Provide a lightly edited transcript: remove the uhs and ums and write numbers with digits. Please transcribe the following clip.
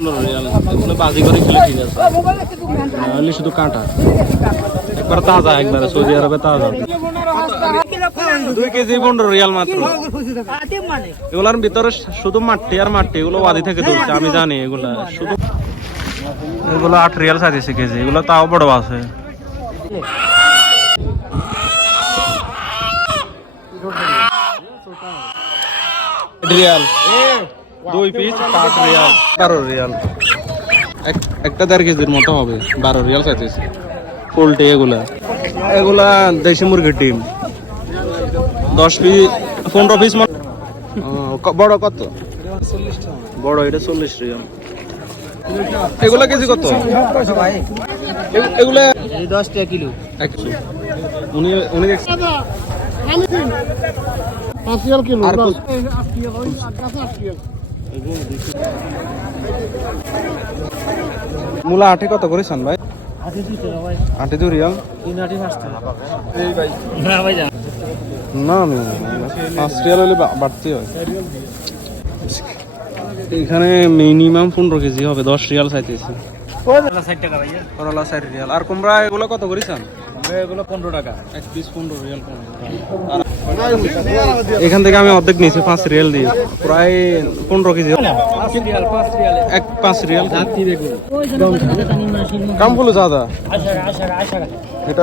বাজি করে খেলে ঠিক আছে, নাহলে শুধু কাঁটা। একবার তাজা, একবারে সৌদি আরবে তাজা। 2 কেজি 15 রিয়াল মাত্র। এগুলার ভিতরে শুধু মাটি আর মাটি, এগুলো ওয়াদি থেকে তুলছে, আমি জানি। এগুলা শুধু, এগুলো 8 রিয়াল চাইছে কেজি। এগুলো তাও বড় আছে। Real 2 piece 8 Real 12 Real. একটা 1.5 কেজির মতো হবে। 12 রিয়াল চাইতেছে পোল্ট্রি। এগুলা দেশি মুরগির ডিম। 10 পিস 15 পিস। বড় কত? বড় এটা 40 রিয়াল। এগুলা কেজি কত? এগুলা 10 টাকা কিলো। উনি দেখছেন মূলা 8 কত করেছেন ভাই? 8 2 রিয়াল। না 5 রিয়াল হলে বাড়তি হয়। এখানে মিনিমাম 15 কেজি হবে। 10 রিয়াল চাইতেছে। করলা 60 রিয়াল। আর কুমড়া এগুলো কত করেছেন? এগুলো 15 টাকা। 1 পিস 15 রিয়াল। এখান থেকে আমি অর্ধেক নিয়েছি 5 রিয়াল দিয়ে, প্রায় 15 কেজি। 5 রিয়াল। কাম ফুল দাদা এটা